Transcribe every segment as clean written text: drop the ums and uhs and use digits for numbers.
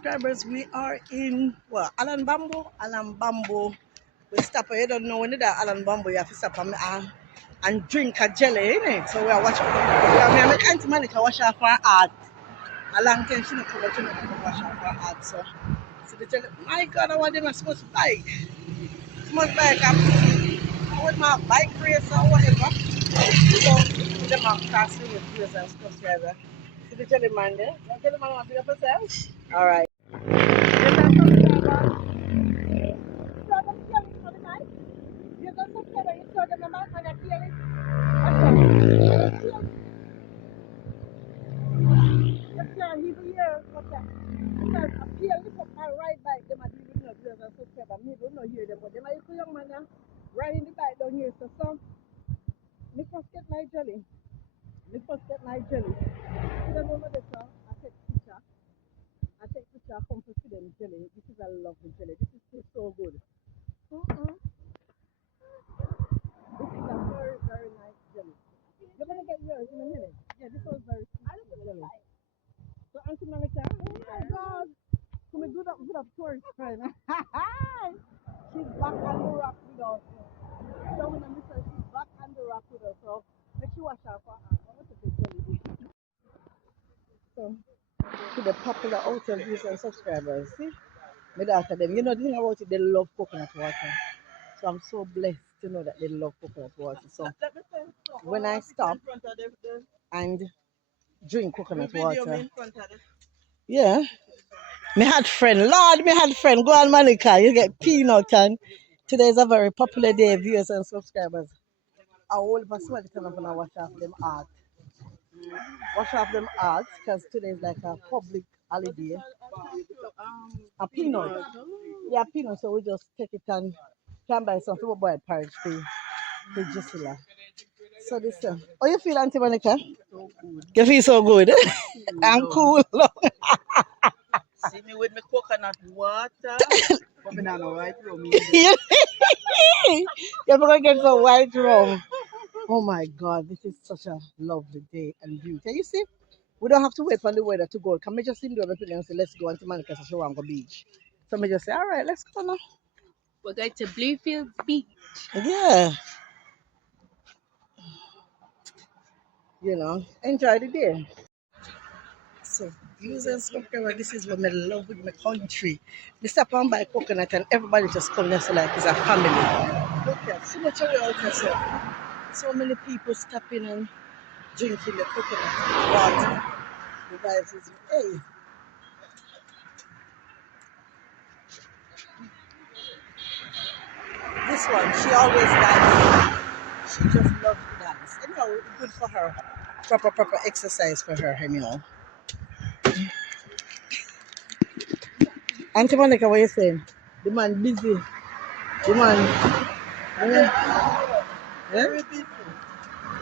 subscribers, we are in Alan Bambo. We stop. You don't know when that Alan Bambo, you have to stop and drink a jelly, innit? So we are watching. We are make Auntie Monica wash off her heart. A long time she not come wash off her heart. So the jelly. My God, I want them to smoke bike. Smoke bike. I want my bike race or whatever. So them are crossing with viewers and subscribers. See the jelly man there? The jelly man want to be up yourself? All right. Riding the bike down here, so some me first get my jelly. See the moment they saw, I take picture, I come to see them jelly. This is a lovely jelly. This is so good. This is a very, very nice jelly. You're gonna get yours in a minute. Yeah, this was very sweet jelly. So Auntie Monica, oh my God, so me good up tourist friend. She's back on the rock with us. So when I miss her, she's back on the rock with us. So make sure wash off her hands. I want to take jelly. So to the popular hotel views and subscribers, see? Me after them. You know the thing about it, they love coconut water. So I'm so blessed to know that they love coconut water. So when I stop and drink coconut water, yeah. Me had friend, Lord, me had friend. Go on, Monica, you get peanut. And today is a very popular day, viewers and subscribers. I will somebody turn up and I wash off them art. Wash off them art because today is like a public holiday. A peanut. Yeah, peanut. So we just take it and can buy some people boiled porridge for Gisela. So this how you feel, Auntie Monica? So good. You feel so good? I'm cool. See me with my coconut water. Coming on a white rum. You're going to get some white rum. Oh my God, this is such a lovely day and beauty. You see, we don't have to wait for the weather to go. Can we just indoor and say, let's go Auntie Monica to Shawango Beach? So we just say, all right, let's go now. We're going to Bluefield Beach. Yeah. You know, enjoy the day. So, views and subscribers, this is what I love with my country. They stop and buy coconut and everybody just come there so like it's a family. Look at so much of it out there. So many people stopping and drinking the coconut water. The guys is, hey. This one, she always dances. She just loves to dance. Anyhow, good for her. Proper exercise for her, anyhow. Auntie Monica, what are you saying? The man busy. The man. Very busy.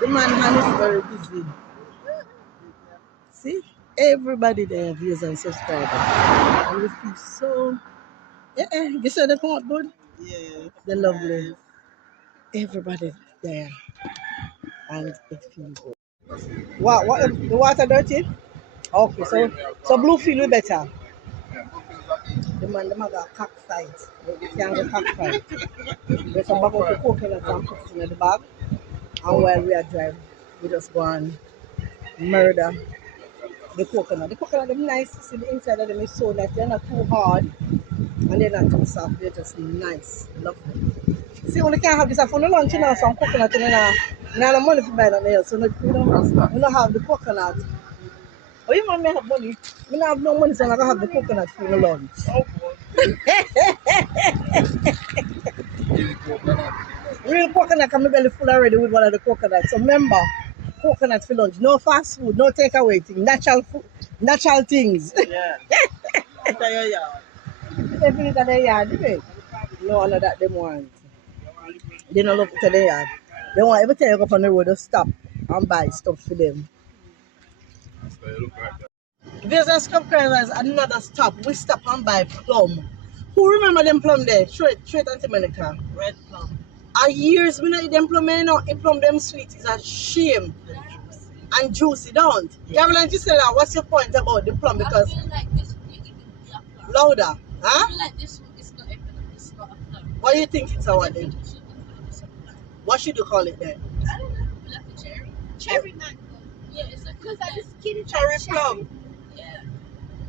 The man hand is very busy. See? Everybody there, viewers and subscribers. And we feel so. You said they come out good? Yes. They're lovely. Everybody there. And it feels good. What the water dirty? Okay, so Bluefield will better. The man got cockfight. We can go cockfight. There's some bag of the coconut and put it in the bag. And while we are driving, we just go and murder the coconut. The coconut is nice. See the inside of them is so nice. They're not too hard and they're not too soft. They're just nice. Lovely. See, we can't have this for no lunch, you know, some coconut. We don't have money to buy that else. So we don't have the coconut. Oh, you man may have money. We don't have no money, so I'm going to have the coconut for the lunch. Real coconut can be belly full already with one of the coconuts. So remember, coconut for lunch. No fast food, no takeaway thing. Natural food, natural things. Yeah. Everything in their yard, isn't it? No, all of that they want. They don't look to their yard. They want every time you go up on the road, just stop and buy stuff for them. Viewers and subscribers, another stop. We stop and buy plum. Who remember them plum there? Straight Auntie Monica. Red plum. A years we not eat them plum, you know. Eat plum them sweet is a shame. And juicy, don't? Yeah. You have like Gisela, what's your point about the plum? Because Louder. Huh? I feel like this one is not even, it's not a plum. What do you think it's our then? It should be called something like, What should you call it then? I don't know, like a cherry. Cherry mango. Yeah, it's like, because I just skinny Cherry plum. Yeah.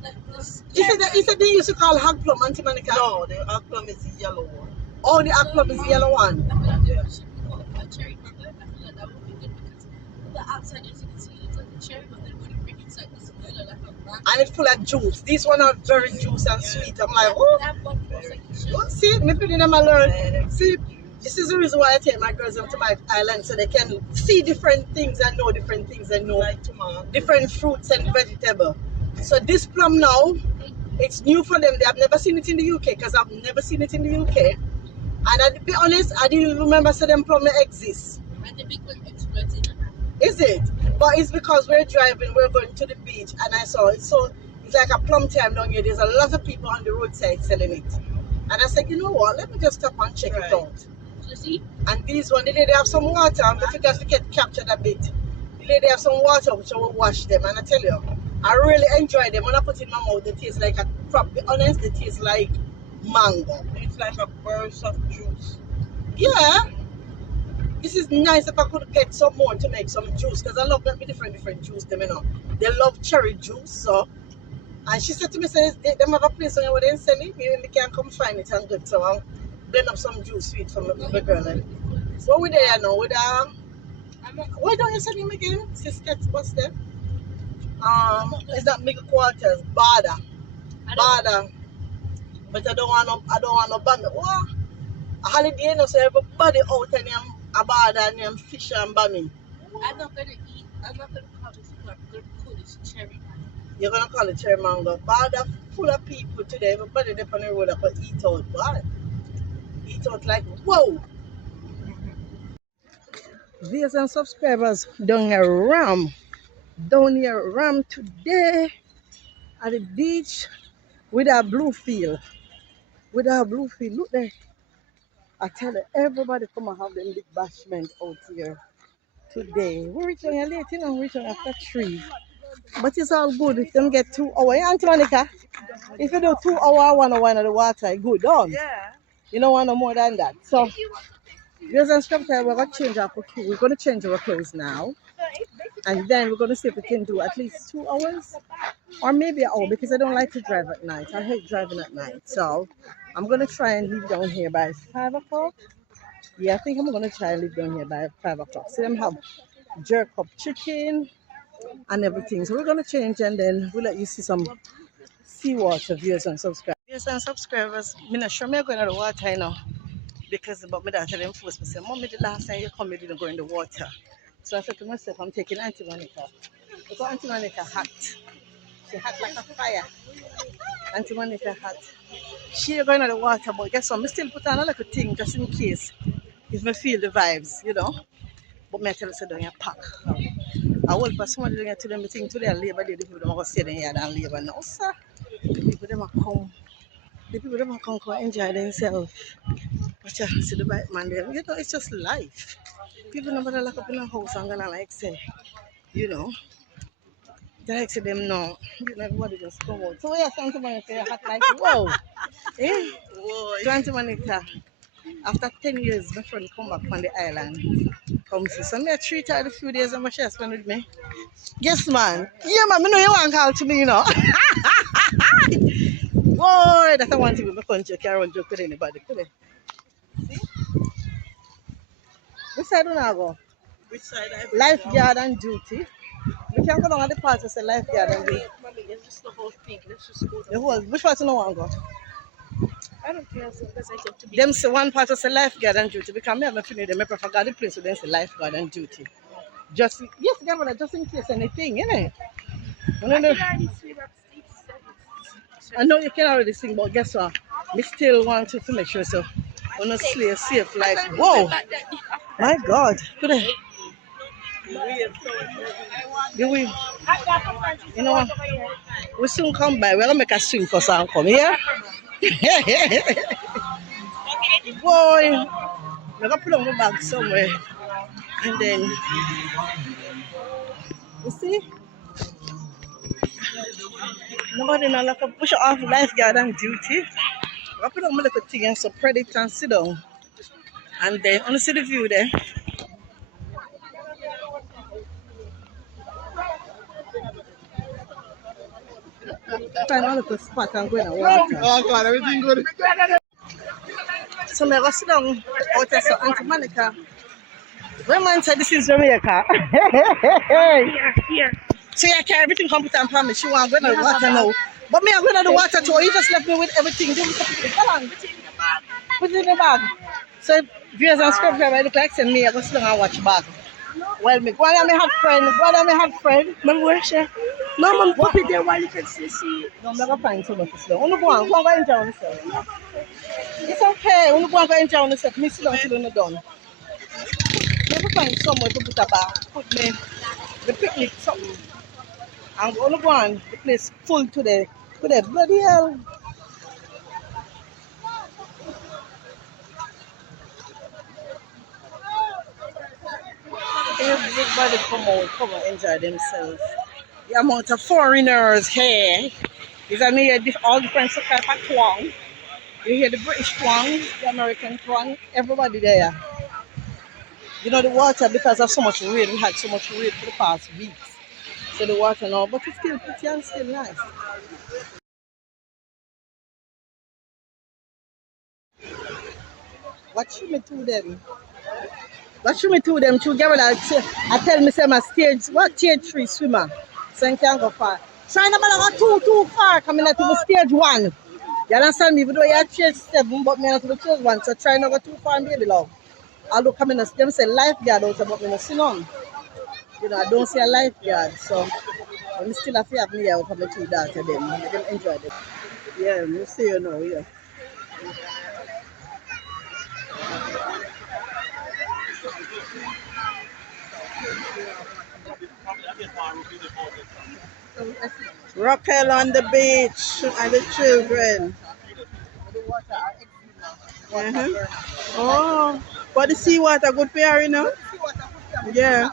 Like this. He said they used to call hog plum, Auntie Monica. No, the hog plum is the yellow one. Oh, the hog plum is the yellow one. I feel like it should be called a cherry mango. I feel like that would be good because the outside, as you can see, it's like a cherry, but then when you bring inside, it's yellow like a mango. And it's full of juice. These one are very juicy and sweet. I'm like, oh. That one was like a cherry. Oh, see, me putting them I learn. See, this is the reason why I take my girls to my island so they can see different things and know different things and know Like tomato. different fruits and vegetables. So this plum now, it's new for them. They have never seen it in the UK because I've never seen it in the UK. And I'll be honest, I didn't even remember so them plum exists. And the big one explodes in. Is it? But it's because we're driving, we're going to the beach, and I saw it. So it's like a plum time down here. There's a lot of people on the roadside selling it. And I said, you know what? Let me just stop and check it out. So see? And these one, the lady have some water. I forgot to get captured a bit. The lady have some water, which I will wash them. And I tell you, I really enjoy them. When I put it in my mouth, they taste like to be honest, they taste like mango. It's like a burst of juice. Yeah. This is nice if I could get some more to make some juice because I love them different juice them, you know. They love cherry juice, so and she said to me, says they have a place where they sell it, maybe we can come find it and good. So I'll blend up some juice sweet for my girl. So we there now with why don't you sell him again? Sister, what's that? It's not Mega Quarters, Bada. Bada. But I don't want no band. What? A holiday, you know, so everybody out and a Bada and them fish and bamming. I'm not going to call this one. I'm going to call this cherry mango. You're going to call it cherry mango. Bada full of people today. Everybody there on the road that could eat out. What? Eat out like, whoa. Viewers and subscribers down here Ram today at the beach with our Bluefield. Look there. I tell you, everybody come and have them big bashment out here today. We're reaching here late, you know, we're reaching after 3. But it's all good if them get 2 hours. Yeah, Auntie Monica? If you do 2 hours, 1 hour in the water, good done. Yeah. You don't want no more than that. So, viewers and subscribers, we're going to change our clothes. We're going to change our clothes now. And then we're going to see if we can do at least 2 hours. Or maybe an hour because I don't like to drive at night. I hate driving at night. So, I'm going to try and leave down here by 5 o'clock. Yeah, I think I'm going to try and leave down here by 5 o'clock. See them have jerk up chicken and everything. So we're going to change and then we'll let you see some seawater, viewers and subscribers. Viewers and subscribers, I'm not sure I'm going to the water, you know. Because but my daughter them forced me to say, Mommy, the last time you come, you didn't go in the water. So I said to myself, I'm taking Auntie Monica. Because Auntie Monica hot. She hot like a fire. Auntie Monica hot. She going to the water, but guess what? I still put on a little thing just in case. If I feel the vibes, you know. But I tell you, don't you pack. I will pass somebody doing to them thing today, Labor Day, the people don't go stay in here and labor now, sir. The people them come. The people them come enjoy themselves. But you see the white man there. You know, it's just life. People never lock up in a house and gonna like say, you know. They like say them no. You know, everybody just come out. So yes, Auntie Monica, you're hot like whoa. Eh? Whoa. So Auntie Monica, after 10 years, my friend come back from the island. Come see. So I treat her the few days and she spend with me. Yes, man. Yeah, man, I know you want to call to me, you know. Boy, that's I want to be my country. Can't run joke with anybody, could I? See? Which side do I go? Which side I Lifeguard and duty. We can't go down at the part to say lifeguard and duty. Mommy, it's just the whole thing. Let's just go. The whole, which part do you want to go? I don't care as long as I get to be. Them say one part is a lifeguard and duty because me haven't finished them. I prefer the place where they say lifeguard and duty. Just yes, Governor, just in case anything, innit? I know you can already sing, but guess what? We still want to make sure so we're not safe like whoa. My God. Could I? We you know what? We soon come by. We're gonna make a swing for some come here. Boy, we're gonna put on my bag somewhere and then you see Nobody not like a push off lifeguard on duty. I put on my little thing and so predict and sit down. And then only see the view there. Find a little spot and go in the water. Oh God, everything good. So I go sit down out there, so Auntie Monica. When man said this is Jamaica. Here. So I carry everything come put and promise. She want to go in the water now. But me I'm going to the water too. You just left me with everything. Come on. Put it in the bag. So if viewers and subscribers I look like send me, I go sit down and watch bag. Well, me go on and me have friend. Go on and me have friend. Mama, where she? No, Mama, put it there while you can see. No, I'm not going to find someone to sit down. Go on and enjoy yourself. It's okay. Go on and enjoy yourself. Me sit down till you're done. Never find somewhere to put a bag. Put me the picnic something. And go on, the place full today. Bloody hell. Everybody come and enjoy themselves. The amount of foreigners here is I mean all different type of twang. You hear the British twang, the American twang, everybody there. You know the water because of so much rain, we had so much rain for the past weeks. So the water now, but it's still pretty and still nice. Watch me to them. To get I tell me say my stage 3 swimmer. So I can't go far. So I never go too far coming out to the stage 1. You understand me? Even though you're stage 7, but me not to the stage 1. So try not go too far, baby love. Although coming as them say lifeguard out but me not see none. You know, I don't see a lifeguard, so I'm still a fear of me out of my 2 daughters them. Let them enjoy them. Yeah, you see you know, yeah. Raquel on the beach and the children. Oh, but the seawater good for her, you know? Yeah.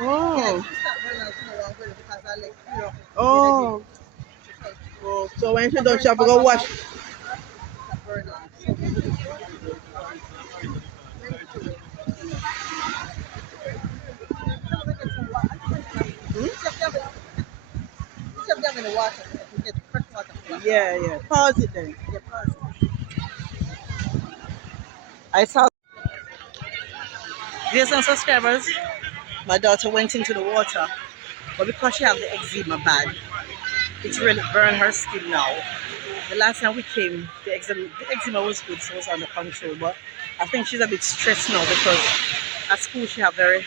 Oh. Oh. Oh. So when she does, she have to go wash. Yeah. Pause it then. Yeah, pause it. I saw. Dear some subscribers, my daughter went into the water, but because she has the eczema bad, it's really burned her skin now. The last time we came, the eczema was good, so it was under control. But I think she's a bit stressed now because at school she have very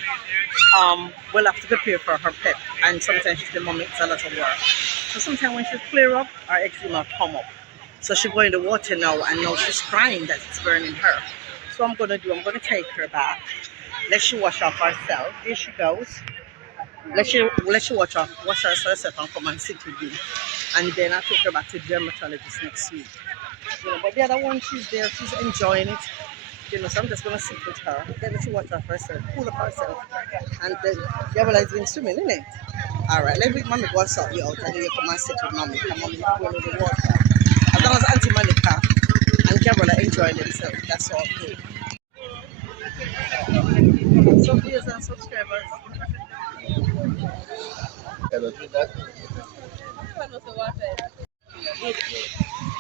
well have to prepare for her pep, and sometimes she's the mom it's a lot of work. So sometimes when she clear up, her eczema come up. So she go in the water now, and now she's crying that it's burning her. So I'm gonna take her back. Let she wash off herself. Here she goes. Let she wash herself and come and sit with me. And then I'll take her back to the dermatologist next week. You know, but the other one, she's there, she's enjoying it. You know, so I'm just gonna sit with her. Then she wash off herself, cool up herself. And then Gabriela has been swimming, isn't it? Alright, let me mommy go sort you out and then you come and sit with mommy. And mommy go in the water. As long as Auntie Monica and Gabriela enjoy themselves, that's all good. So viewers and subscribers.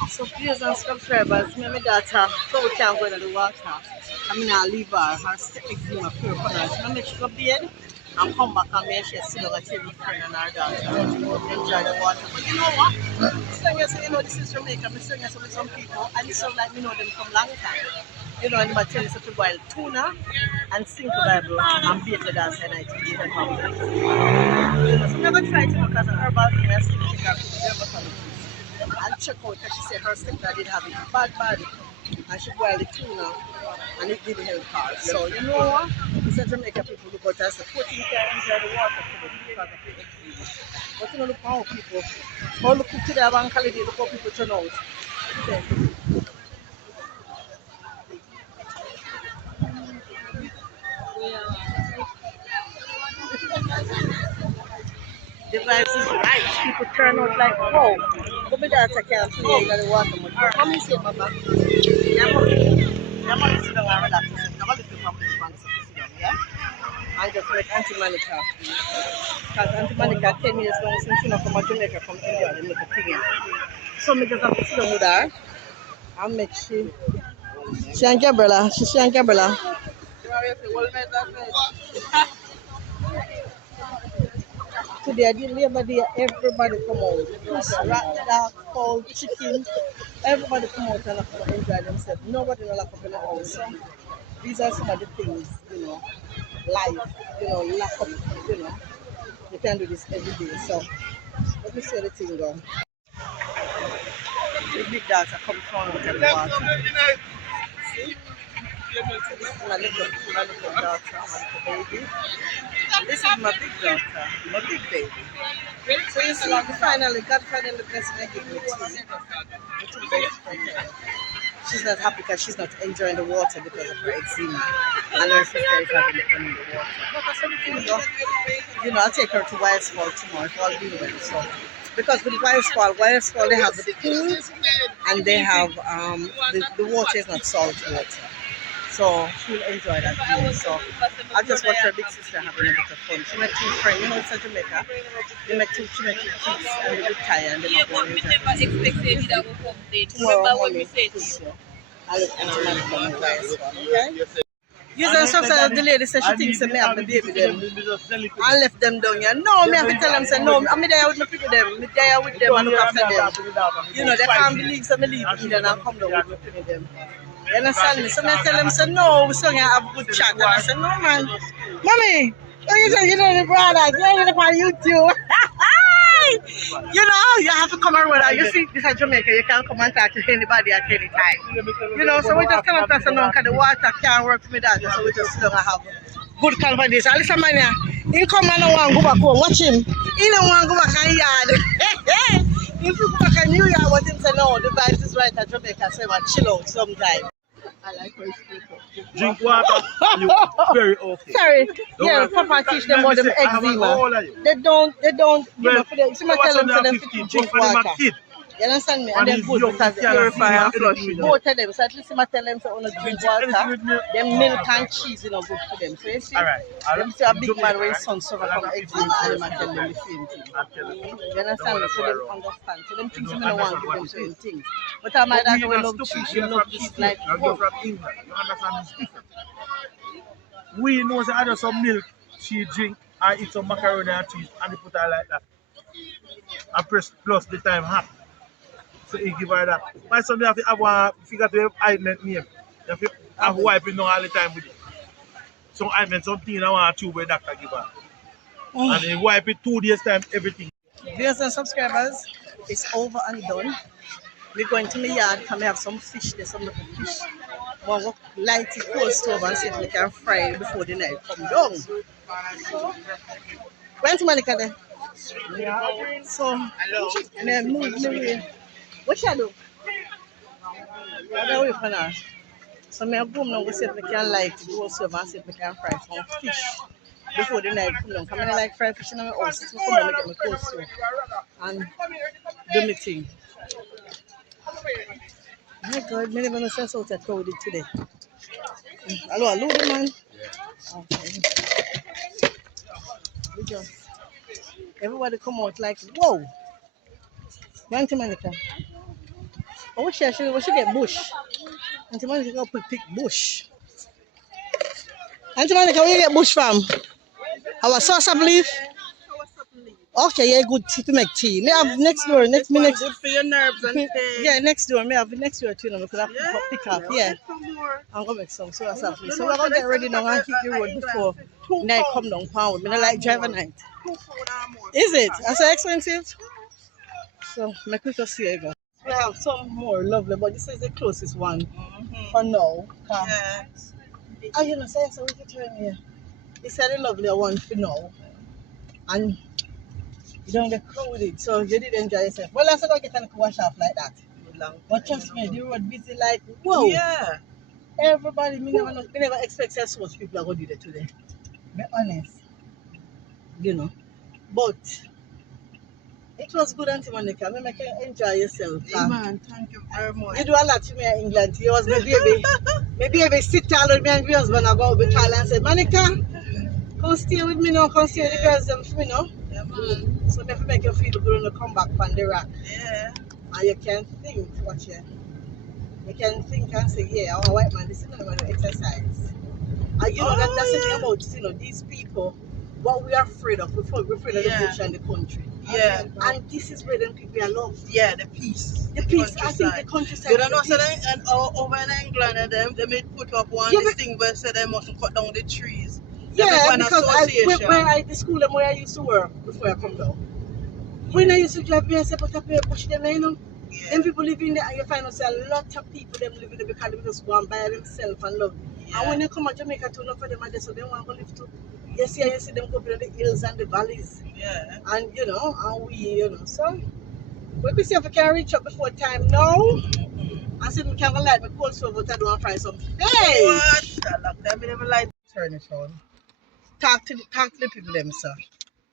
So viewers and subscribers, me and my daughter, so we can't go into the water. I mean, I'll leave her eczema pure for her. So I make sure go bed and come back and make sure she sit down and take with friend and her daughter. Enjoy the water. But you know what? You know, this is Jamaica. I'm saying with some people, and it's so like me know them from long time. You know, and I tell you to boil tuna and sink the Bible and bake the dance and I teach you how to do it. You know, so never try to look at an herbal thing and still take her to the dermatologist and check out because she said her stepdad did have it bad and she boiled the tuna and it didn't help her. So you know what? It's a Jamaica people look out and say, put in there and enjoy the water because of the eczema. But you know, look how people, look today at bank holiday, look how people turn out. Okay. The vibes is People turn out like, whoa. Go be that I can't see you in the water. Come and see, Mama. Yeah, Mama, sit down and relax. I'm going to do from this bank, so sit down, yeah? I just make Auntie Monica. Because Auntie Monica 10 years long since she not come to Jamaica from India and make a thing here. So me just have to sit down with her and make she and Gabriela. She and Gabriela. Today, the Labor Day, everybody come out. Fish, rat, dog, cow, chicken. Everybody come out and enjoy themselves. Nobody will lock up in the house. So these are some of the things, life, lock up, you can do this every day. So let me see the thing go. The big dogs are coming from out of the water. See? So this is my little daughter, my little baby. This is my big daughter, my big baby. So you see, God finally blessed me give me two babies from her. She's not happy because she's not enjoying the water because of her eczema. And her sister is having fun in the water. But that's everything, I'll take her to Wild's Fall tomorrow if all being well. So, because with Wild's Fall, they have the pool and they have, the water is not salt water. So she'll enjoy that view. So I just watch her big sister having a bit of fun. She met two friends, it's in Jamaica. They met two kids and they get tired and they Yeah, but we never expected that would come there. Remember when we said I'll let Auntie Man come and guys, okay? Usually sometimes the lady says she thinks that me have the baby them and left them down here. No, me have to tell them, say no, I'm there with me pick them. I'm there with them and look after them. They can't believe so me leave England and come down with me pick them. You understand me? So I tell them, say no, we're still going to have a good chat. And I say, no, man. Mommy, you say you know the brothers, you're on YouTube. You have to come around. You see, this is Jamaica, you can't come and talk to anybody at any time. So we just cannot pass along because the water can't work for me that. So we just don't have good conversation. Listen, man, he come and don't want to go back home. Watch him. He don't want to go back in yard. If you go back in New York, what him say, no, the vibes is right at Jamaica, so I chill out sometime. I like how it's drink water, you very okay. Sorry, Papa teach them about them eczema. They don't, for them, somebody tell them to drink water. You understand me? And they're good because they purify and flush. Both of them, so at least I tell them to drink water. Them milk and cheese, good for them. So you see, them see a big man when his son suffer from eczema and them tell them the same thing. You understand me? So they understand. So them things I don't want to give them certain things. But I might have to love cheese, you love this like, you from England, you understand it's different. We know that other some milk she drink and eat some macaroni and cheese and they put her like that. And press plus the time hot. So he give her that. My son, you have to have one figure to have ointment name. You have to have wiping down all the time with it. Some ointment, something I want to tube where doctor give her. And they wipe it 2 days time, everything. Viewers and subscribers, it's over and done. We're going to my yard because we have some fish there, some little fish. We'll go light it close to over and see if we can fry it before the night come down. When's Monica there? So, I move my way. What shall I do? I don't wait for now. So I go now to see if we can light it, go over and see if we can fry some fish before the night come down. Because I like fried fish in my house. So come and get my clothes to and do my thing. My God, I never know sense out at crowded today. Hello, man. Okay. We just, everybody come out like, whoa. Auntie Monica. Oh, what she get bush? Auntie Monica go pick bush. Auntie Monica, where you get bush from? Our sauce, I believe. Okay, yeah, good tea to make tea. Me have next door, Good for your nerves and pain. Yeah, next door. Me have next door too. We could have pick up. Yeah, I'm gonna make some. So that's happening. So we're gonna get ready now and hit the road before night come down. Pound. Me don't like drive at night. Is it? That's so expensive. So make we just see again. We have some more lovely, but this is the closest one for now. Yeah. Oh, you know, say so we can turn here. This is the lovely one for now, and you don't get crowded, so you did enjoy yourself. Well, let's go get a wash off like that. But trust me, the road busy like, whoa. Yeah. Everybody, me never expect so much people are going to do that today. Be honest. But It was good, Auntie Monica. I make you enjoy yourself. Man, thank you very much. You do a lot to me in England. You was my baby. My baby sit down with me and my husband and go out with Tyler and said, Monica, come stay with me now, come stay with the girls them for me now. Yeah, man. So if make you feel good when you come back from the rock. Yeah. And you can think what you can think and say, yeah, I'm a white man, this is not going to exercise. And you know that's the thing about, you know, these people, what we are afraid of, we're afraid of the bush and the country. Yeah. And this is where them people are loved. Yeah, the peace. The peace, I think the countryside. You don't know, so they, and over in England, and they may put up one this thing where say they mustn't cut down the trees. Yeah, because the school where I used to work before I come down. When I used to drive me, I said, but I pay push them, you know. Yeah. Them people live in there, and you find out a lot of people them living there because they just go and buy themselves and love. Yeah. And when you come to Jamaica, too, enough of them are there, so they want to live too. You see them go up in the hills and the valleys. Yeah. And you know, and we, you know, so we could see if we can reach up before time now. I said we can't light my cold stove, but I don't want to fry something. Hey! What? I love that. I never like turn it on. Talk to the people them, sir.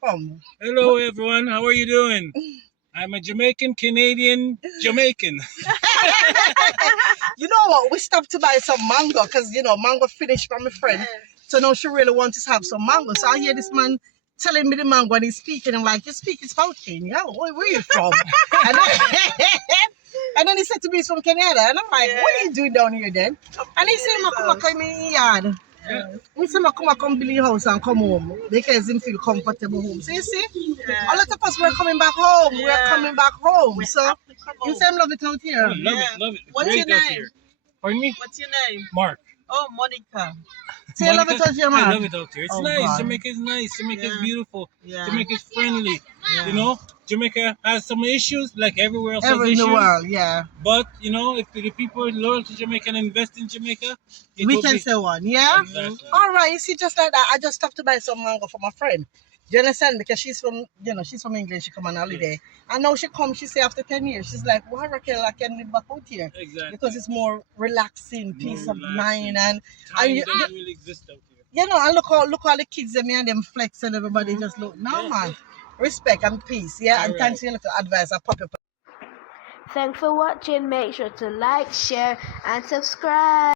Come. Hello everyone, how are you doing? I'm a Jamaican, Canadian, Jamaican. You know what? We stopped to buy some mango because, you know, mango finished from my friend. So now she really wants to have some mango. So I hear this man telling me the mango and he's speaking. I'm like, you speak Spouting? Yeah, where are you from? And then he said to me he's from Canada. And I'm like, what are you doing down here then? And he said, I come in the yard. He said, I come build your house and come home because he feel comfortable home. So you see, a lot of us, we're coming back home. Yeah. We're coming back home. So you say, I love it out here. I love it, love it. What's Great your out name? here. Pardon me? What's your name? Mark. Oh, Monica. Say, I love it out here, man. I love it out here. It's nice. God. Jamaica is nice. Jamaica is beautiful. Yeah. Jamaica is friendly. Yeah. You know, Jamaica has some issues like everywhere else has Everywhere in issues. the world, yeah. But, you know, if the people are loyal to Jamaica and invest in Jamaica, We can say one, yeah? Exactly. All right, you see, just like that, I just stopped to buy some mango for my friend. Do you understand? Because she's from, you know, she's from England, she come on holiday. And now she come, she say after 10 years, she's like, well, Raquel, I can live back out here. Exactly. Because it's more relaxing, peace of mind. And Time you, doesn't really exist out here. you know, and look all the kids them and them flex and everybody just look, no man. Respect and peace, yeah? All and right. thanks for your little advice. I'll pop up. Thanks for watching. Make sure to like, share, and subscribe.